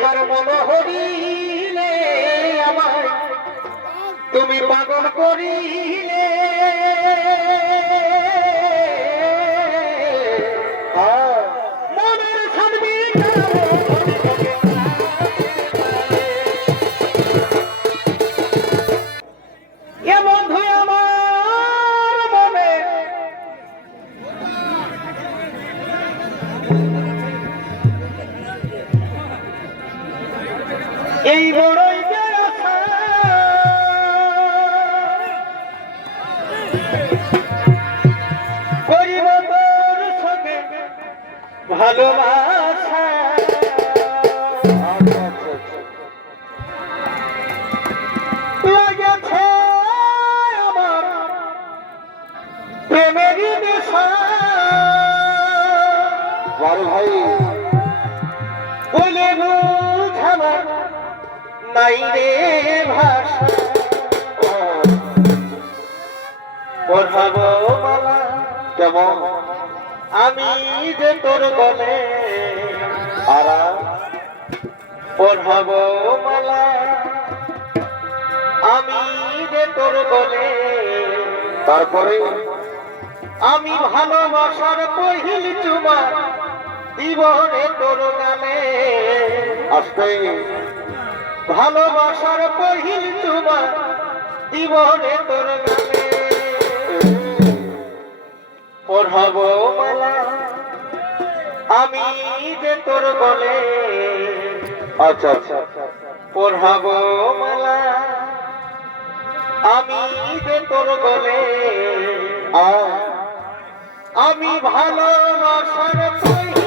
আমার মন হরিলে আমার তুমি পাগল করিলে বড় ভাই। বলে বুঝানো নাই রে ভাষা। কেমন? আমি যে তোর গলে। আরা পড়াবো মালা। আমি যে তোর গলে। তারপরে আমি ভালোবাসার পহিল চুমা। রে তোর আসতে ভালোবাসার পহিল চুমা দিব রে তোর গালে পড়াবো আমি যে তোর গলে আচ্ছা আচ্ছা। পড়াবো মালা, আমি যে তোর আয় আমি ভালোবাসার পহিল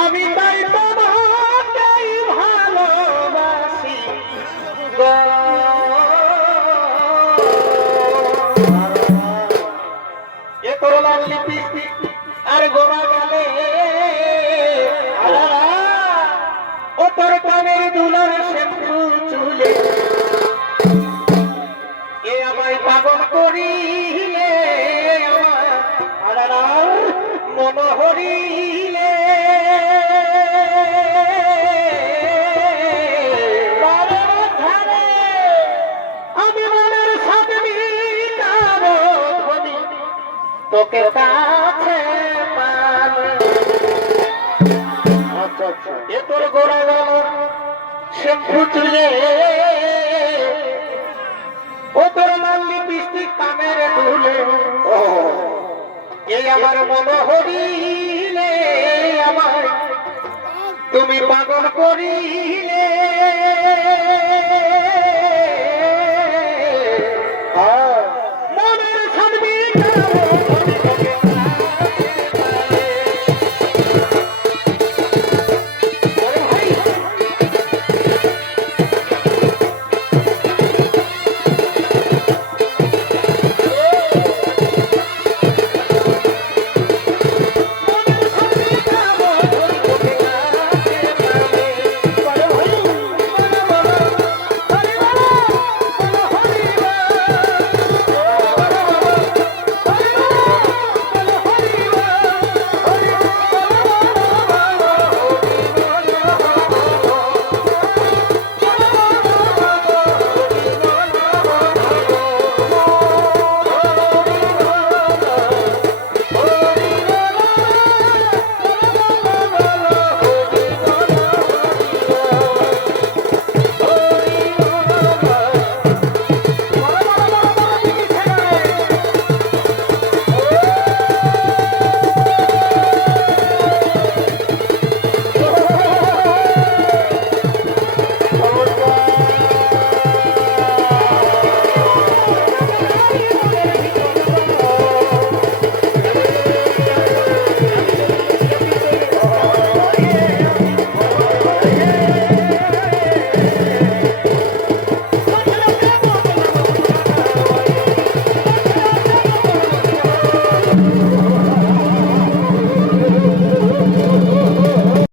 আমি তাই তোমাকেই ভালোবাসি। এ তোর লাল আর গোরা গালে। ও তোর কানের দুলার শ্যাম্পু চুলে। এ আমায় পাগল করিলে আমার। আলারা, পাবে আচ্ছা আচ্ছা। তোর গোড়া শ্যাম্পু চুলে ও এই আমার মন হরিলে আমার তুমি পাগল করিলে। Thank you.